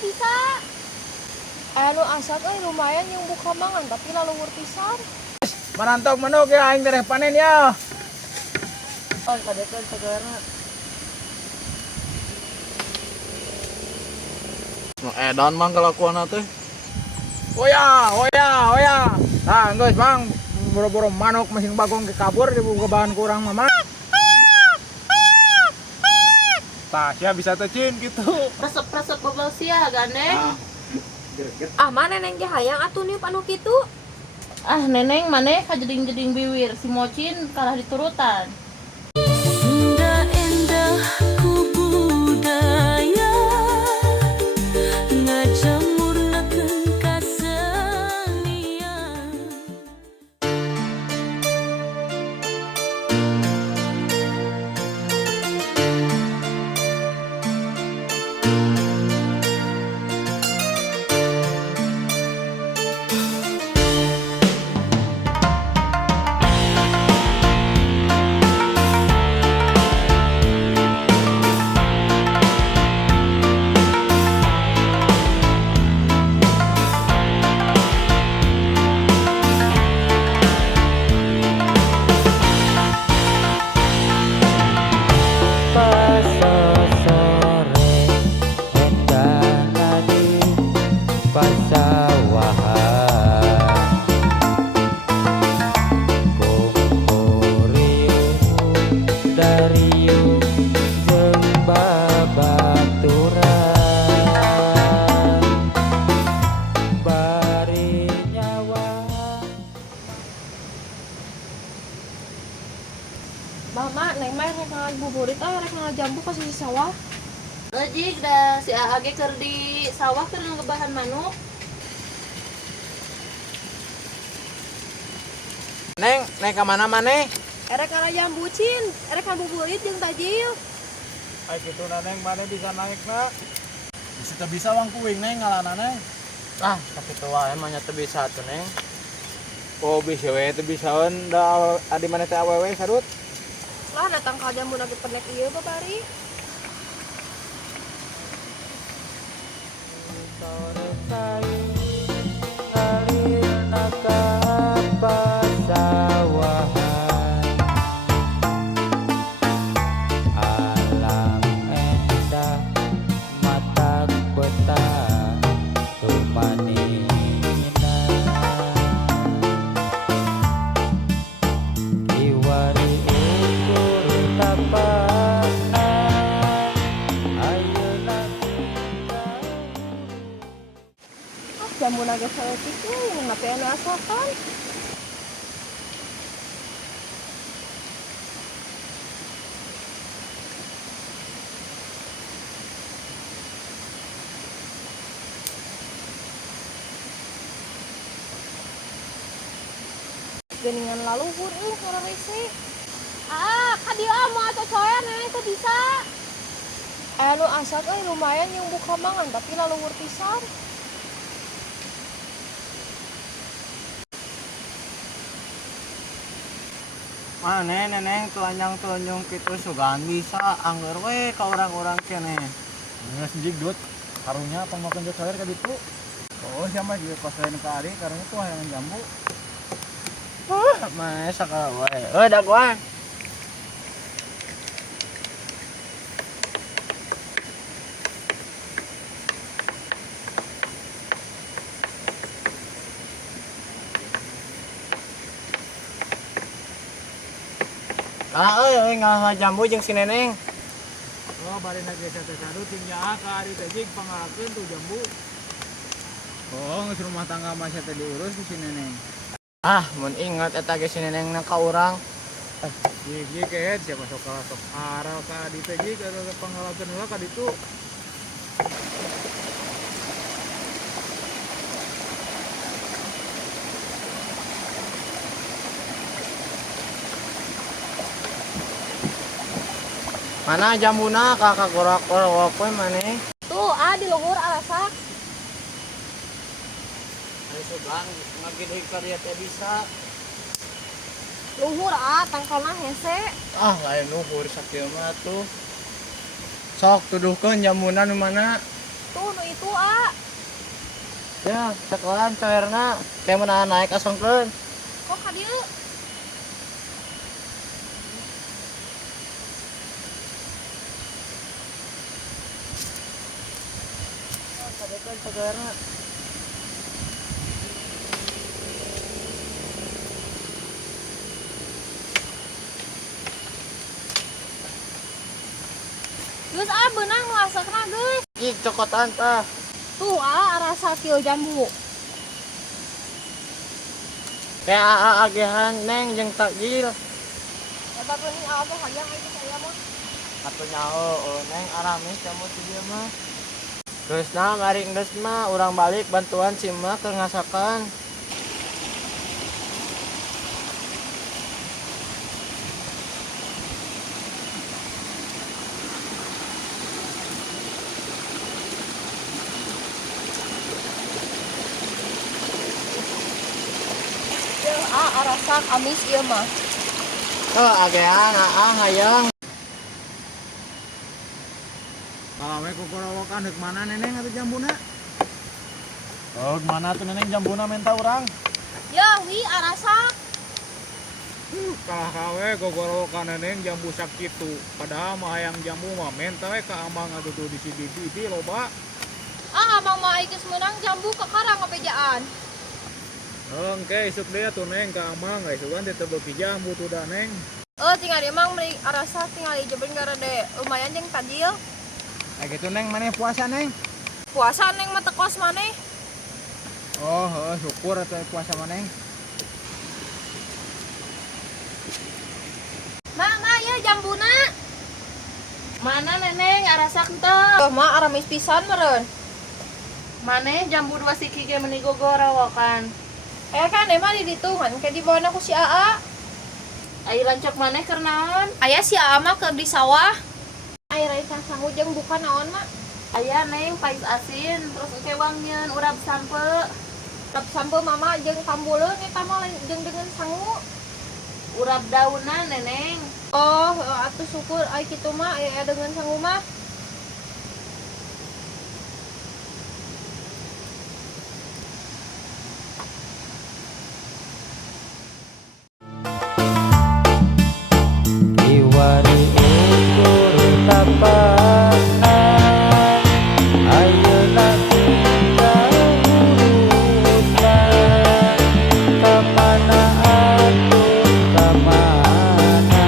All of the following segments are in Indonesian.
teu bisa. Anu asak lumayan yang buka mangan tapi lalu pisan. Manantok manuk ya aing teh panen ya. Oh, kadekan segarna. Nu edan mang kelakuan teh. Oya, oya, oya. Nah, geus mang boro-boro manuk masing bagong ke kabur di buka bahan kurang mama. Tah, sia bisa tecin gitu. Resep-resep bobol sia gandeng. Ah mana neng ge hayang atuh niup anu kitu. Ah, neneng maneh kajeding-jeding biwir si Mocin kalah diturutan. Sunda endah ku budaya ngajamurnakeun kasenian. Mama neng mah rek ngabuburit rek ngajambu ka sisi sawah. Lejik dah si Age keur di sawah keur ngebahan manuk. Neng, neng ka mana maneh? Erek ngajambu cin, erek ngabuburit jeung tajil. Ai kitu na neng maneh bisa naikna. Bisa teu bisa wang kuing neng ngalana neng. Ah, tapi tuh wae mah nya teu bisa atuh neng. Oh bisa we teu bisaeun da adi maneh teh awewe sarut. Lah datang ka jambu lagi penek ieu babari. Jambu naga saya kitu ngape anu asakan. Geningan laluhur para rese. Ah, ka dieu mah atuh coyan neng teu bisa. Anu asak lumayan yang buka mangan tapi laluhur pisan. Maneh neneng telanjang-telanjang kitu sugan bisa angger we ka urang-urang keneh. Geus jig dut. Karunya pamakan jot sawer ka ditu. Oh, siapa juga kosen ka ari karunya tuh hayang jambu. Maneh sakala wae. Dak wae. Ah, euy ngajambu jeung si neneng. Oh, bari na geus teh sadut jeung nyaa ka ari teh jig pangalakeun tuh jambu. Oh, geus rumah tangga mah teh diurus di sini neng. Ah, mun inget eta ge si neneng na ka urang. Jig ke siapa sok kalah sok aral ka di teh jig anu pangalakeun heula ka ditu. Mana jambuna kakak gorak-gorok we maneh. Tuh, di luhur alasak. Aya sugan ngagidih ka dieu teh bisa. Luhur tangkalna hese. Ah, lain nuhur sakieu mah tuh. Sok tuduhkeun jambuna nu mana? Tuh nu itu gitu ah. Ya, sekolah coerna. Teh meunaan naik asongkeun. Kok ka dieu? Sadekeun coerna. Geus beunang nu asakna geus. Ih, cokotan tah. Tuh rasa kieu jambu. Kayak aa agehan neng jeung takjil. Eta geuning apa hayang aja saya mah. Atuh nyaho, neng aramis kamu si dieu mah. Geus na ngari geus mah urang balik bantuan si mah keur ngasakan. Rasa amis ieu mah. Oh, agehan aa hayang. Kalau kokorowokan deuk mana neneng atuh jambuna? Oh, mana tuh neneng jambuna menta urang? Ya, wi arasa. Kalah kawe kokorowokan neneng jambu sakitu. Padahal mah hayang jambu mah menta we ka amang atuh di sidi loba. Amang mah geus meunang jambu ka karang ngapejaan. Oke, isuk dia tuh neng ka amang, guys. Sugan teh beuki jambu tuh da neng. Tinggal emang meuli arasa tinggal ijebeun garede lumayan jeung tajil. Kayak gitu neng, mana puasa neng? Puasa neng mah teu kos maneh. Oh, syukur atuh puasa maneng. Ma ya jambuna. Mana neneng arasa teu? Mah aramis pisan meureun. Maneh jambu 2 siki ge meuni gogorowokan. Kan emang di ditu kan kayak di bawah aku si Aa. Ai lancok maneh keur naon? Aya si Aa mah keur di sawah. Aya rasa sangu jeung bukan naon mah. Aya neng pais asin terus engke wangeun urap sampe. Urap sampe mama jeung kambuleun eta mah jeung dengan sangu. Urap daunan neneng. Oh, atuh syukur ai kitu mah aya dengan sangu mah. Iwani ukur tapakan ayeuna kita urutan kamana atuh kamana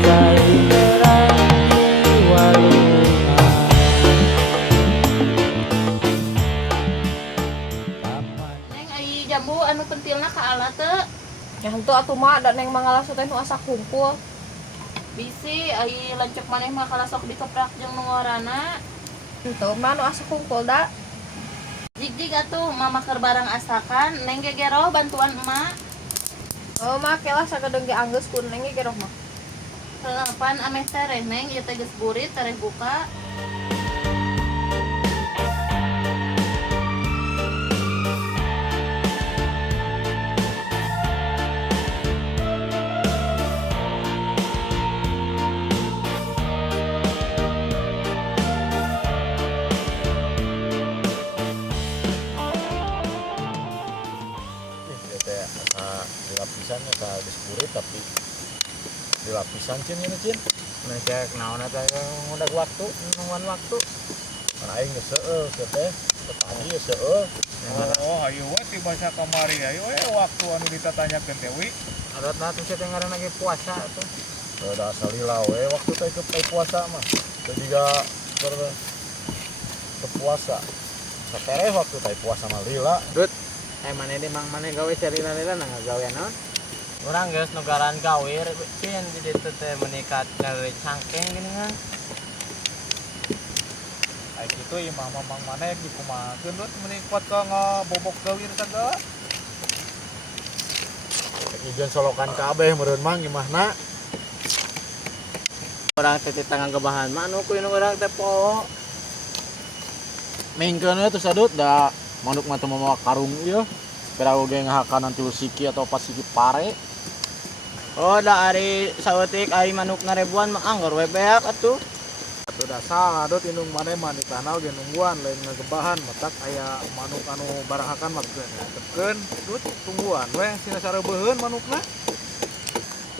cai nerang di walungan Neng ai jambu anu pentilna ka ala teu? Ya henteu atuh mah da neng mangalas teh nu asa kumpul. Bisi ai lancok maneh mah kalasok dikeprak jeung nu ngorana. Henteu mah nu asa kumpul da. Jig atuh mama keur barang asakan, neng gegero bantuan emak. Oh mah kelah sagedeung ge anggeus kun neng ge geroh mah. Heupan ameh tereh neng ieu teh geus burit tereh buka. Dilapisan ya ka dispurit tapi dilapisan cin ini cin. Nah cek naon eta ngundag waktu, nungguan waktu. Kan aing geus seueuh teh teh. Tadi ya seueuh. Oh, ayo we tiba sa kamari ayo we waktu anu ditatanyakeun teh wi. Adatna teh teh ngaranna ge puasa atuh. Da salila we waktu teh ke puasa mah. Teu juga ke puasa. Sapereh waktu teh puasa mah lila. Dut. Maneh di mang maneh gawe salila-lila na ngagawean naon? urang geus nugaran gawir cin di ditu teh menikat gawe cangkeng geuningan. Ai kitu imah mamang maneh dikumahakeun dut meuni kuat ka ngabobok gawir sagala. Ijeun solokan kabeh meureun mang imahna. Urang teh tangan kebahan mah anu kudu urang teh poho. Mingkeun we tuh sadut da manuk mah teu mamawa karung ieu. Pera oge ngahakanan 3 siki atau 4 siki pare. Oh da ari saeutik ai manuk na ribuan mah anggar we beak atuh. Atuh udah salah dot indung mana mah ditanal ge nungguan lain ngagebahan matak aya manuk anu barahakan maksudnya tepkeun dut tungguan we sina sareubeuheun manukna.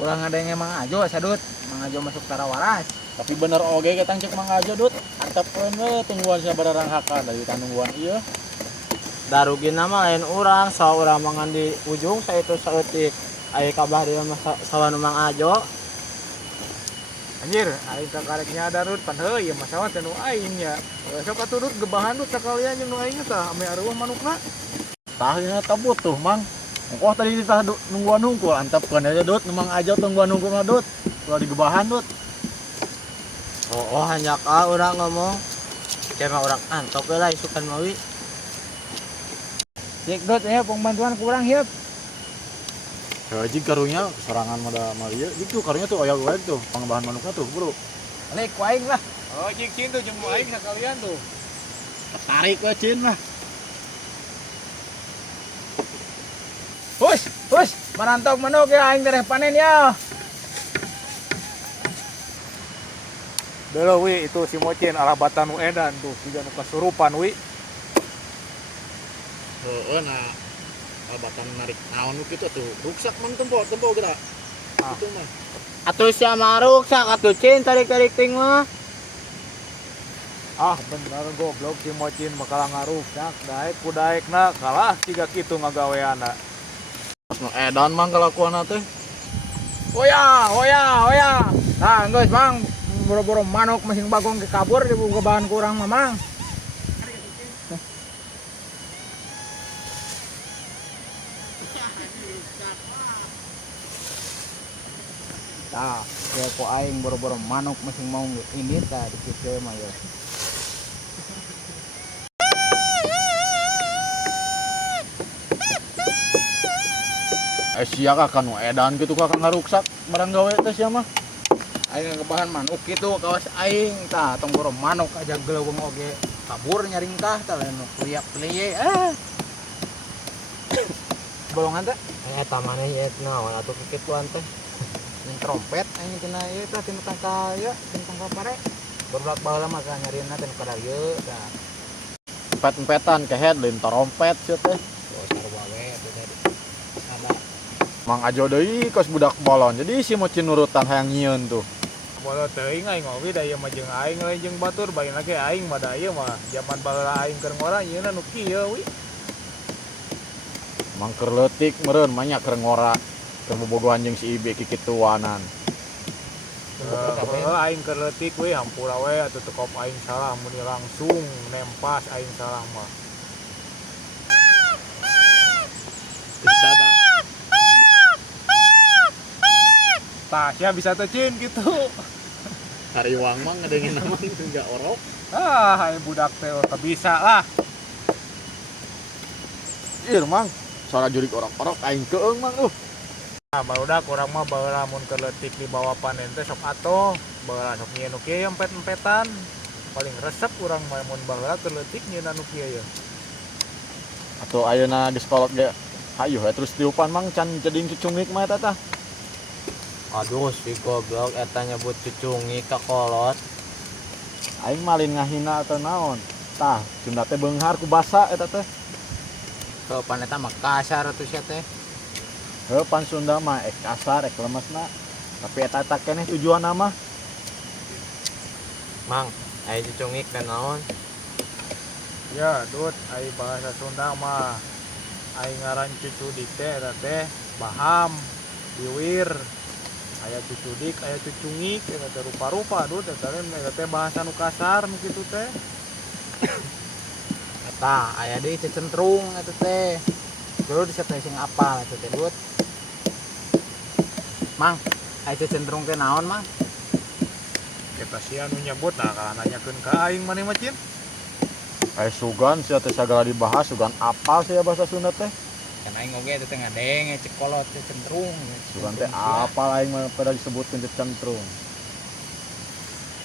Urang ada yang emang ajo sadut, Mang Ajo masuk tarawaras. Tapi bener oge ketang cek Mang Ajo dut antepkeun we tungguan sabaraha hakan dari tanungguan ieu. Darugina mah lain urang, sawa urang mangan di ujung saeutik saeutik. Aya kabar dia mah sawan Mang Ajo. Anjir, aing kakarek nyadar dut pan heuh ieu mah sawa teh nu aing nya. Sok atuh dut gebahan dut sakalian jeung nu aing tah ame areuh manukna. Tah ieu teh butuh Mang. Engko tadi ditah nungguan hungkul antepkeun aja dut nu Mang Ajo tungguan hungkul mah dut. Ulah digebahan dut. Oh, hanya ka urang ngomong. Cema urang antop we lah isukan mawi. Cek dot ya pembantuan kurang hieup. Jika karunya serangan mada Maria, itu karunya tuh oyak-oyak tuh, pengembangan manuknya tuh, bro. Alik ku aing lah. Oh, jik cin tuh, jeung aing sekalian tuh. Tarik we cin lah. Hush, marantok manuk ya aing tereh panen ya. Delo wi itu si Mocin arah batan nu edan tuh, siga nu kasurupan wi. Heeh nah. Batan narik naon kitu tuh. Ruksak mang tempo gerak. Itu mah. Atuh sia mah ruksak atuh cin tarik-tarik ting mah. Ah bener goblok si Mocin makalah ngaruksak. Daek ku daekna kalah siga kitu ngagaweana. Pas nu edan mang kalakuanna teh. Hoya. Nah, geus Mang, boro-boro manuk masing bagong ke kabur di buka bahan kurang mah Mang. Tah, ya ku aing boro-boro manuk masing mau ini tah di kieu mah ya. Sia ka nu edan kitu ka ngaruksak barang gawe teh sia mah. Aing ngebahan manuk kitu kawas aing tah tong boro manuk aja geleuweung oge kabur nyaring tah tah lain kuliak-kuliye bolongan teh eta maneh eta naon atuh kikituan teh yang trompet aing tina ieu teh tina tangka ieu tina tangka pare berbelak baheula mah ka nyarina tina kada ieu tah Empet-empetan kehead lain trompet sia teh. sarwawe atuh teh ada Mang Ajo deui kos budak bolon. Jadi si Mocin nurutan hayang nyieun tuh. Bolon teuing aing ngopi da ieu mah jeung aing lain jeung batur bae lagi aing mah da ieu mah zaman baheula aing keur ngora nyieunna nu kieu wi. Mang keur leutik meureun mah nya keur ngora. Keur bobogohan jeung si Ibe kikituanan. Aing keur leutik we hampura we atuh tekop aing salah muni langsung nempas aing salah mah. Sada. Tah sia bisa teh cin gitu. Hariwang mah ngedengeun nama enggak orok. Ah, aing budak teh teu bisa lah. Ieu mang, suara jurik orok-orok aing keung mang Nah, barudak urang mah baheula mun keur leutik di bawah panen teh sok atoh, baheula sok nyieun nu kieu empet-empetan. Paling resep urang mah mun baheula keur leutik nyieun anu kieu ya. Atuh ayeuna geus kolot ge. Hayu terus diupan mang can ceding cucungik mah eta tah. aduh si goblok eta nyebut cucungi ka kolot Aing malin ngahina atau naon. Tah, Sunda teh beunghar ku basa eta teh. ke paneta mah kasar atuh sia teh Heuh pan Sunda mah ek kasar ek lemesna. Tapi eta keneh tujuan mah. Mang aya cucungik dan naon Ya, dut, ai bahasa Sunda mah ai ngaran cucudik teh eta teh baham, biwir. Aya cucudik, aya cucungik, eta teh rupa-rupa dut, eta teh bahasa nu kasar nu kitu teh. eta aya deui cecentrung eta teh dulu disebut sing apal eta teh dut Mang aya cecentrung teh naon Mang Eta sia nu nyebut nah kana nanyakeun ka aing maneh mah cin. Aya sugan sia teh sagala dibahas sugan apal sia bahasa Sunda teh. kan aing oge eta teh ngadeng cek kolot cecentrung Sugan teh apal aing mah pada disebutkeun cecentrung.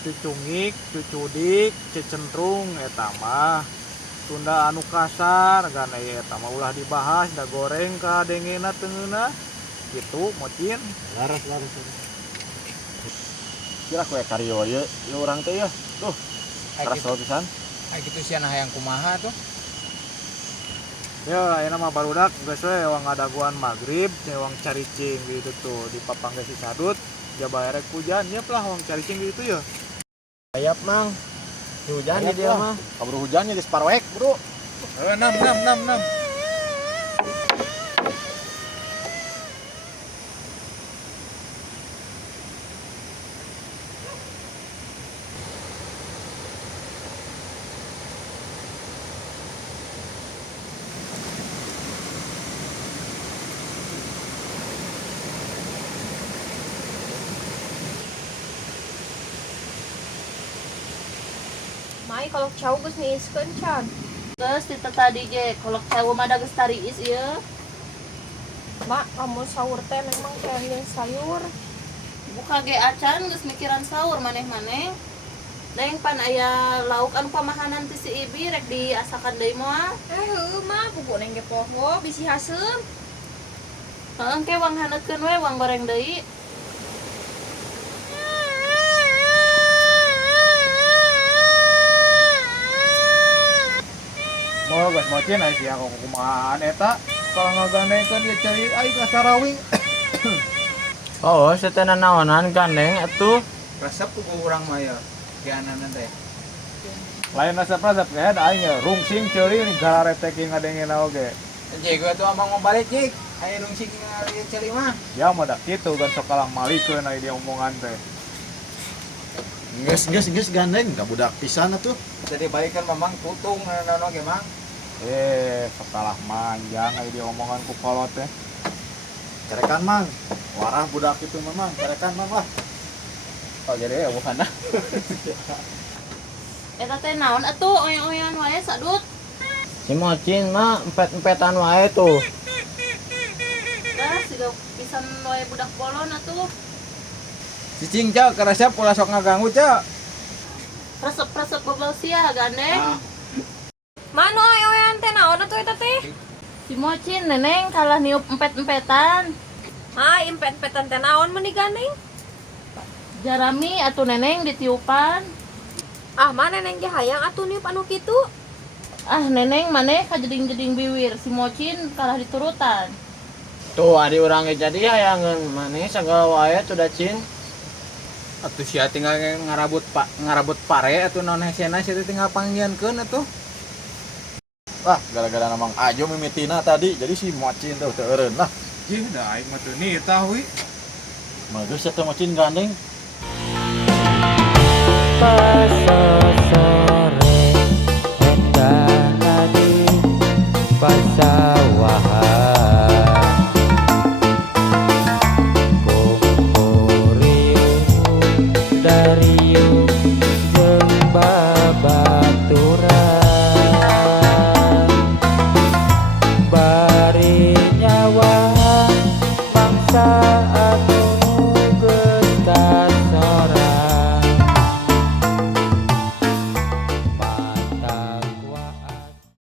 Cucungik, cucudik, cecentrung eta mah Sunda anu kasar kan eta mah ulah dibahas da goreng ka dengena teungeuna. Gitu mocin. laras kira kue karyo ya orang teh ya tuh keras pisan. Ay gitu sih nah yang kumaha tuh. Ya ayeuna mah barudak geus we wang adaguan magrib cewang caricing gitu tuh di papangge si sadut ya bayarek hujan ya lah wang caricing gitu ya. Ayap mang hujan di dia mah kabur hujannya di Sparwek bro. 6. Mai kalau cau geus niiskeun can. Terus kita tadi je kolok sewu mah da geus tariis ieu. Mak, kamu sahur teh memang pengen sayur. Buka ge acan geus mikiran sahur maneh-maneh. Deng pan aya lauk anu pamahanan ti si Ibi rek diasakan deui moal. Heuh mah pupuk neng ge poho bisi haseum. Heeh ke wang haneutkeun we wang goreng deui. Mau geus mocin aya sia kumahaan eta kalau ngagandengkeun dia cari ai ka sarawing. Oh, setena naonan gandeng atuh. Resep ku urang mah ya. Kianan teh. Lain resep-resep kayak ada aing rungsing ceuri ni garare teh ki ngadengena oge. Jek gua tuh abang mau balik jik. Aya rungsing ngari celi mah. Ya mah da kitu kan sok kalah malikeun ai dia omongan teh. Geus gandeng ka budak pisan atuh. Jadi balikan memang tutung nono ge mang. Sok kalah manjang ai dia omongan ku kolot teh. Cerekan mang. Warah budak itu memang cerekan mang lah. Oh jadi ya bukan dah. Eta teh naon atuh oyan-oyan wae sadut. Si Mocin mah empet-empetan wae tuh. Dah siga pisan wae budak polon atuh. Cicing cak ke resep ulah sok ngaganggu cak. Resep-resep bebel sia gandeng. Mano oyan teh naon atuh eta teh? Si Mocin neneng kalah niup empet-empetan. Ah, impet-impetan teh naon mun digandeng? Jarami atuh neneng ditiupan. Ah, mana neng ge hayang atuh niup anu kitu? Ah neneng maneh kajeding-jeding biwir si Mocin kalah diturutan. Tuh ari urang ge jadi hayangeun maneh sagala wae tuh da cin. Atuh sia tinggal ngarabut pare atuh non hesena sia tinggal panggieunkeun atuh. Wah, gara-gara namang ajo mimitina tadi jadi si Mocin tuh teu eureun lah. Jih da aing mah teu nitah we. Mah geus eta Mocin gandeng. Pasasa